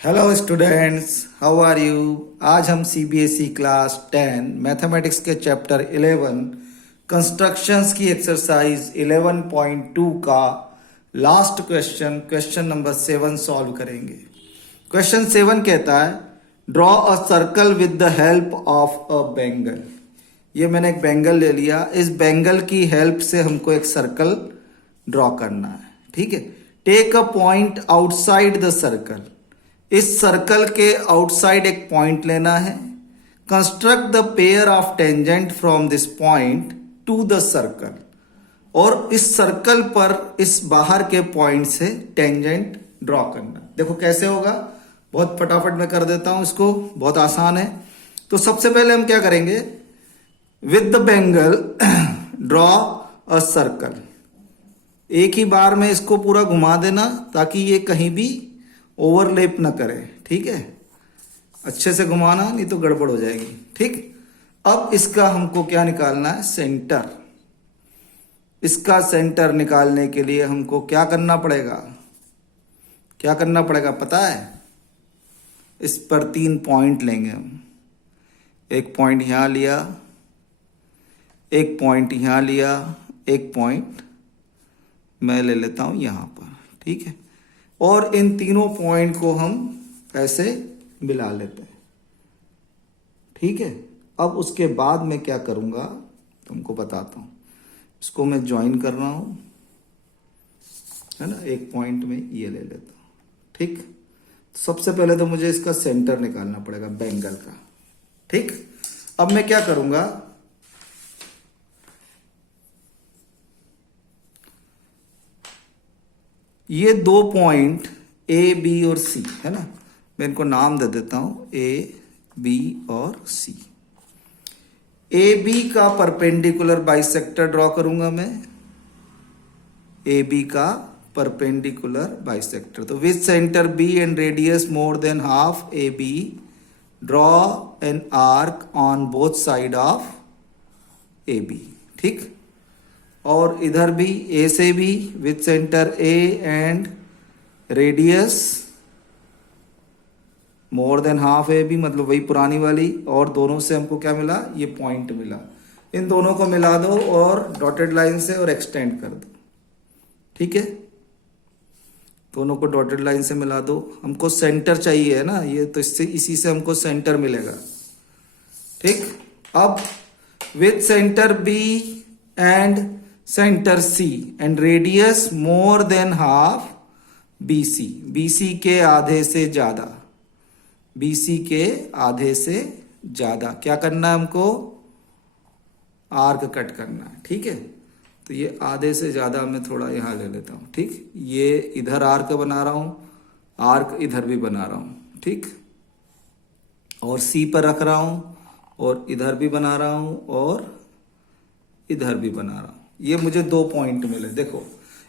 Hello students, how are you. आज हम CBSE class 10 mathematics के चैप्टर 11 कंस्ट्रक्शंस की एक्सरसाइज 11.2 का लास्ट क्वेश्चन नंबर 7 सॉल्व करेंगे। क्वेश्चन 7 कहता है draw a circle with the help of a bangle. ये मैंने एक बेंगल ले लिया, इस बेंगल की हेल्प से हमको एक सर्कल ड्रॉ करना है। ठीक है, take a point outside the circle. इस सर्कल के आउटसाइड एक पॉइंट लेना है। Construct the pair of tangent from this point to the circle. और इस सर्कल पर इस बाहर के पॉइंट से टेंजेंट ड्रॉ करना। देखो कैसे होगा, बहुत फटाफट मैं कर देता हूं इसको, बहुत आसान है। तो सबसे पहले हम क्या करेंगे, with the Bengal draw a circle. एक ही बार में इसको पूरा घुमा देना ताकि ये कहीं भी ओवरलैप ना करे। ठीक है, अच्छे से घुमाना, नहीं तो गड़बड़ हो जाएगी। ठीक, अब इसका हमको क्या निकालना है, सेंटर। इसका सेंटर निकालने के लिए हमको क्या करना पड़ेगा, पता है। इस पर 3 पॉइंट लेंगे हम। एक पॉइंट यहां लिया, एक पॉइंट यहां लिया, एक पॉइंट मैं ले लेता हूं यहां पर। ठीक है, और इन तीनों पॉइंट को हम ऐसे मिला लेते हैं। ठीक है, अब उसके बाद मैं क्या करूंगा तुमको बताता हूं। इसको मैं ज्वाइन कर रहा हूं, है ना, एक पॉइंट में ये ले लेता हूं। ठीक, सबसे पहले तो मुझे इसका सेंटर निकालना पड़ेगा बेंगल का। ठीक, अब मैं क्या करूंगा, ये 2 पॉइंट ए बी और सी है ना, मैं इनको नाम दे देता हूं ए बी और सी। ए बी का परपेंडिकुलर बाइसेक्टर ड्रॉ करूंगा मैं, ए बी का परपेंडिकुलर बाइसेक्टर। तो with centre B and radius more than half A B draw an arc on both side of A B. ठीक, और इधर भी ए से भी with centre A and radius more than half A B, मतलब वही पुरानी वाली। और दोनों से हमको क्या मिला, ये पॉइंट मिला। इन दोनों को मिला दो और डॉटेड लाइन से और एक्सटेंड कर दो। ठीक है, दोनों को डॉटेड लाइन से मिला दो। हमको सेंटर चाहिए है ना, ये तो इससे इसी से हमको सेंटर मिलेगा। ठीक, अब with centre B and centre C and radius more than half BC, BC के आधे से ज्यादा, बीसी के आधे से ज्यादा क्या करना है हमको, आर्क कट करना है। ठीक है, तो ये आधे से ज्यादा मैं थोड़ा यहां ले लेता हूं। ठीक, ये इधर आर्क बना रहा हूं, आर्क इधर भी बना रहा हूं। ठीक, और सी पर रख रहा हूं, और इधर भी बना रहा हूं, और इधर भी बना रहा हूं। ये मुझे 2 पॉइंट मिले। देखो,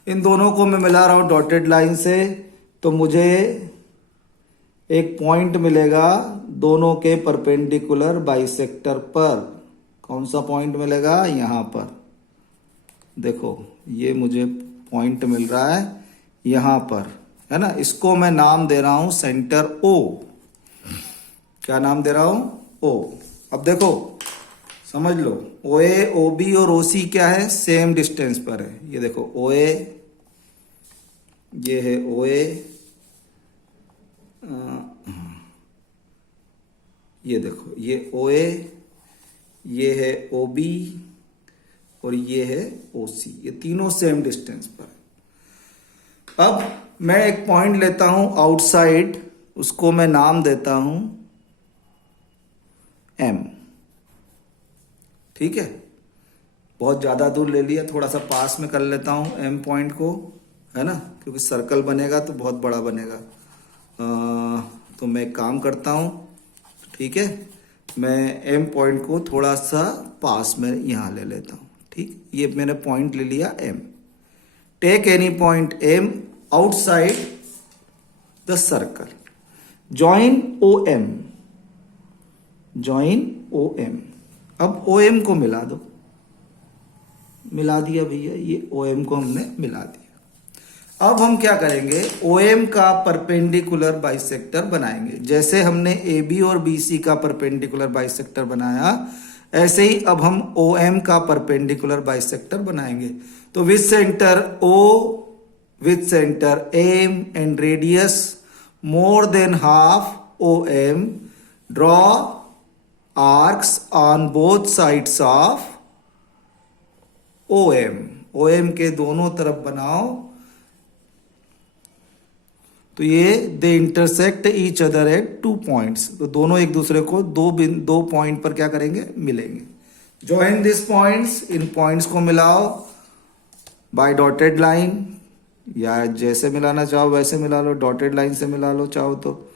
इन दोनों को मैं मिला रहा हूं डॉटेड लाइन से, तो मुझे एक पॉइंट मिलेगा दोनों के परपेंडिकुलर बाइसेक्टर पर। कौन सा पॉइंट मिलेगा, यहां पर। देखो, ये मुझे पॉइंट मिल रहा है यहां पर, है ना। इसको मैं नाम दे रहा हूं सेंटर ओ। क्या नाम दे रहा हूं, ओ। अब देखो, समझ लो, ओ ए ओ बी और ओ सी क्या है, सेम डिस्टेंस पर है। ये देखो ओ ए, ये है ओ ए, ये देखो ये ओ ए, ये है ओ बी, और ये है ओ सी। ये तीनों सेम डिस्टेंस पर है। अब मैं एक पॉइंट लेता हूं आउटसाइड, उसको मैं नाम देता हूं एम। ठीक है, बहुत ज्यादा दूर ले लिया, थोड़ा सा पास में कर लेता हूं एम पॉइंट को, है ना, क्योंकि सर्कल बनेगा तो बहुत बड़ा बनेगा। तो मैं एक काम करता हूं, ठीक है, मैं एम पॉइंट को थोड़ा सा पास में यहां ले लेता हूं। ठीक, ये मैंने पॉइंट ले लिया M. Take any point M outside the circle, join O M, join O M. अब ओ एम को मिला दो, मिला दिया भैया, ये ओ एम को हमने मिला दिया। अब हम क्या करेंगे, OM का परपेंडिकुलर बाइसेक्टर बनाएंगे। जैसे हमने AB और BC का परपेंडिकुलर बाइसेक्टर बनाया, ऐसे ही अब हम OM का परपेंडिकुलर बाइसेक्टर बनाएंगे। तो with centre O, with centre M and radius more than half OM, draw arcs on both sides of OM। OM के दोनों तरफ बनाओ। तो ये they intersect each other at 2 points. तो दोनों एक दूसरे को दो पॉइंट पर क्या करेंगे, मिलेंगे। Join this points, in points को मिलाओ बाय डॉटेड लाइन, या जैसे मिलाना चाहो वैसे मिला लो, डॉटेड लाइन से मिला लो चाहो तो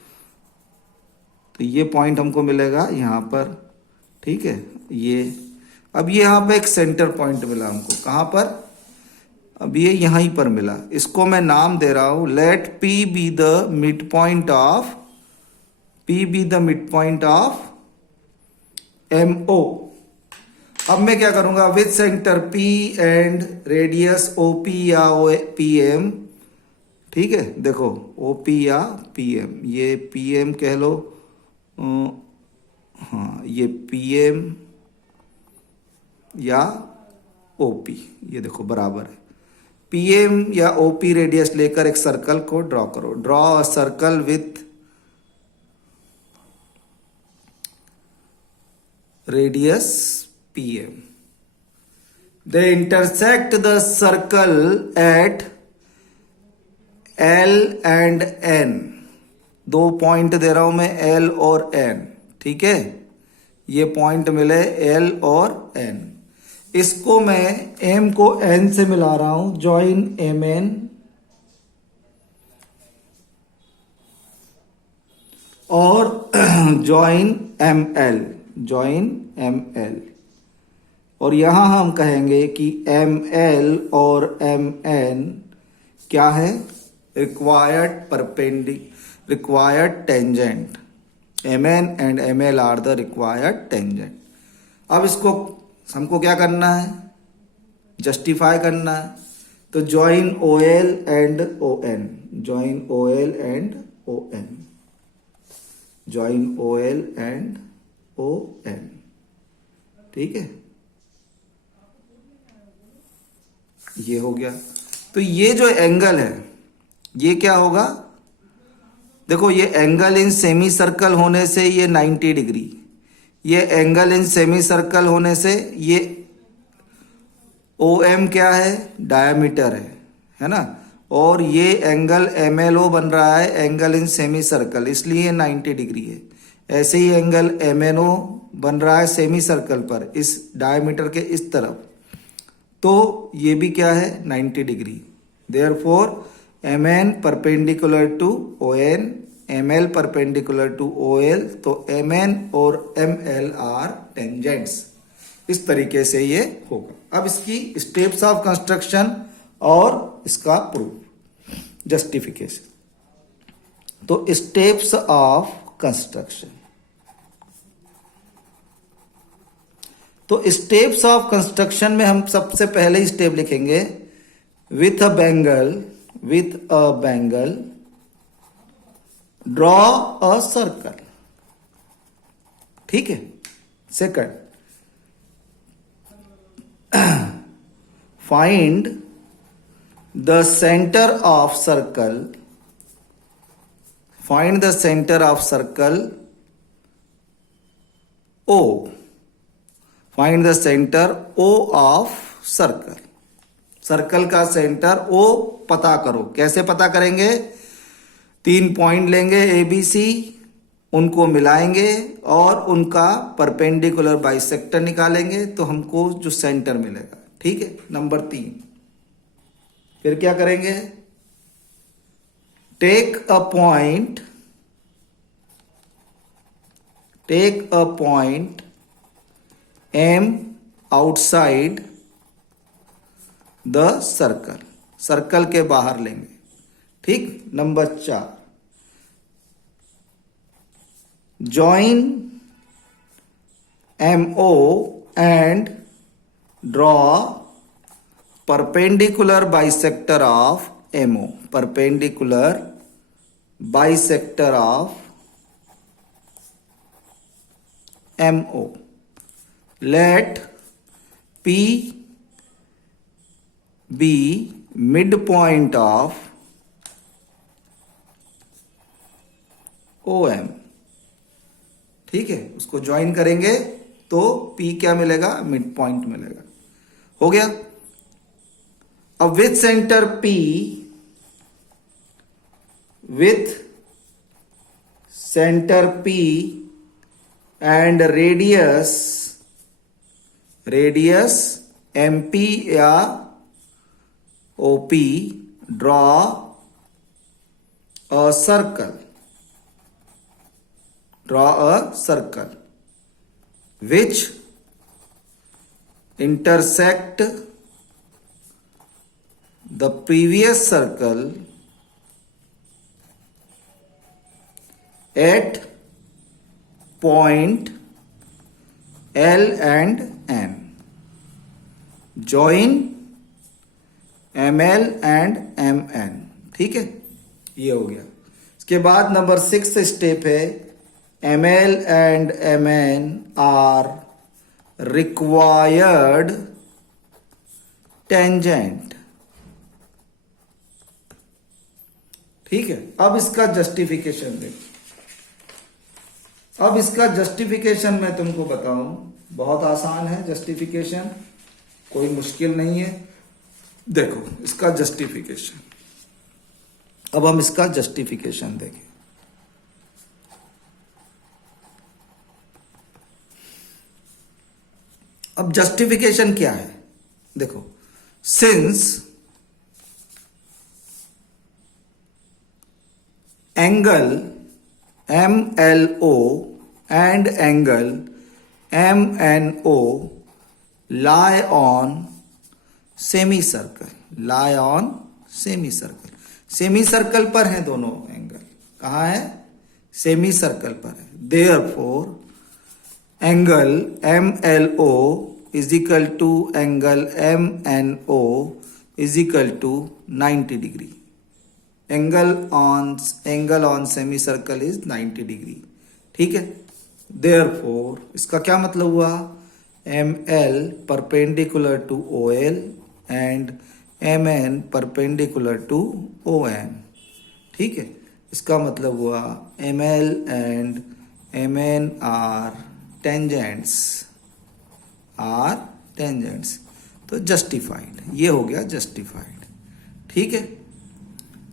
ये पॉइंट हमको मिलेगा यहाँ पर, ठीक है। ये अब ये यहाँ पे एक सेंटर पॉइंट मिला हमको, कहाँ पर, अब ये यहीं पर मिला। इसको मैं नाम दे रहा हूं, let P be the mid point of, P be the mid point of MO। अब मैं क्या करूंगा, with centre P and radius OP या PM, ठीक है। देखो OP या PM, ये PM कह लो, हाँ ये PM या OP, ये देखो बराबर है। PM या OP रेडियस लेकर एक सर्कल को ड्रॉ करो। Draw a circle with radius PM। They intersect the circle at L and N। 2 point दे रहा हूं मैं, L और N, ठीक है। ये पॉइंट मिले L और N। इसको मैं M को N से मिला रहा हूं, ज्वाइन MN और ज्वाइन ML, ज्वाइन ML। और यहां हम कहेंगे कि ML और MN क्या है, required tangent. MN and ML are the required tangent. अब इसको हमको क्या करना है, जस्टिफाई करना है। तो join OL and ON, join OL and ON, join OL and ON, ठीक है। ये हो गया। तो ये जो एंगल है ये क्या होगा, देखो ये एंगल इन सेमी सर्कल होने से ये 90 डिग्री, ये एंगल इन सेमी सर्कल होने से ये OM क्या है, डायमीटर है ना। और ये एंगल MLO बन रहा है, एंगल इन सेमी सर्कल, इसलिए 90 डिग्री है। ऐसे ही एंगल MNO बन रहा है सेमी सर्कल पर, इस डायमीटर के इस तरफ, तो ये भी क्या है, 90 degree. Therefore MN perpendicular to ON, ML perpendicular to OL, तो MN और ML आर टेंजेंट्स। इस तरीके से ये होगा। अब इसकी स्टेप्स ऑफ कंस्ट्रक्शन और इसका प्रूफ, जस्टिफिकेशन। तो स्टेप्स ऑफ कंस्ट्रक्शन, तो स्टेप्स ऑफ कंस्ट्रक्शन में हम सबसे पहले ही स्टेप लिखेंगे, with a bangle draw a circle, ठीक है। Second, find the centre of circle, find the centre of circle O, find the centre O of circle. Circle का centre O पता करो। कैसे पता करेंगे, 3 पॉइंट लेंगे ABC, उनको मिलाएंगे और उनका परपेंडिकुलर बाइसेक्टर निकालेंगे, तो हमको जो सेंटर मिलेगा, ठीक है। नंबर 3, फिर क्या करेंगे, take a point M outside the circle, circle के बाहर लेंगे, ठीक। Number 4, join MO and draw perpendicular bisector of MO, perpendicular bisector of MO. Let P be midpoint of OM. ठीक है, उसको ज्वाइन करेंगे तो P क्या मिलेगा, मिड पॉइंट मिलेगा. हो गया. अब with centre P, with center P and radius MP या OP, draw a circle which intersect the previous circle at point L and N. Join ML and MN. ठीक है, ये हो गया. इसके बाद नंबर 6 स्टेप है, ML and MN are required tangent. ठीक है, अब इसका जस्टिफिकेशन देखो. अब इसका जस्टिफिकेशन मैं तुमको बताऊं, बहुत आसान है जस्टिफिकेशन, कोई मुश्किल नहीं है. देखो इसका जस्टिफिकेशन, अब हम इसका जस्टिफिकेशन देखें. अब जस्टिफिकेशन क्या है, देखो, since angle MLO and angle MNO lie on semicircle. Semicircle पर है दोनों एंगल. कहाँ है, सेमीसर्कल पर है. Therefore angle MLO is equal to angle MNO is equal to 90 degree. Angle on semicircle is 90 degree. ठीक है, देयरफॉर इसका क्या मतलब हुआ, ML perpendicular to OL and MN perpendicular to OM. ठीक है, इसका मतलब हुआ ML and MN are tangents. तो जस्टिफाइड, ये हो गया जस्टिफाइड. ठीक है,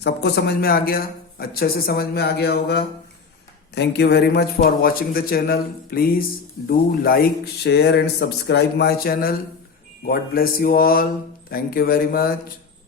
सबको समझ में आ गया, अच्छे से समझ में आ गया होगा. Thank you very much for watching the channel. Please do like, share and subscribe my channel. God bless you all. Thank you very much.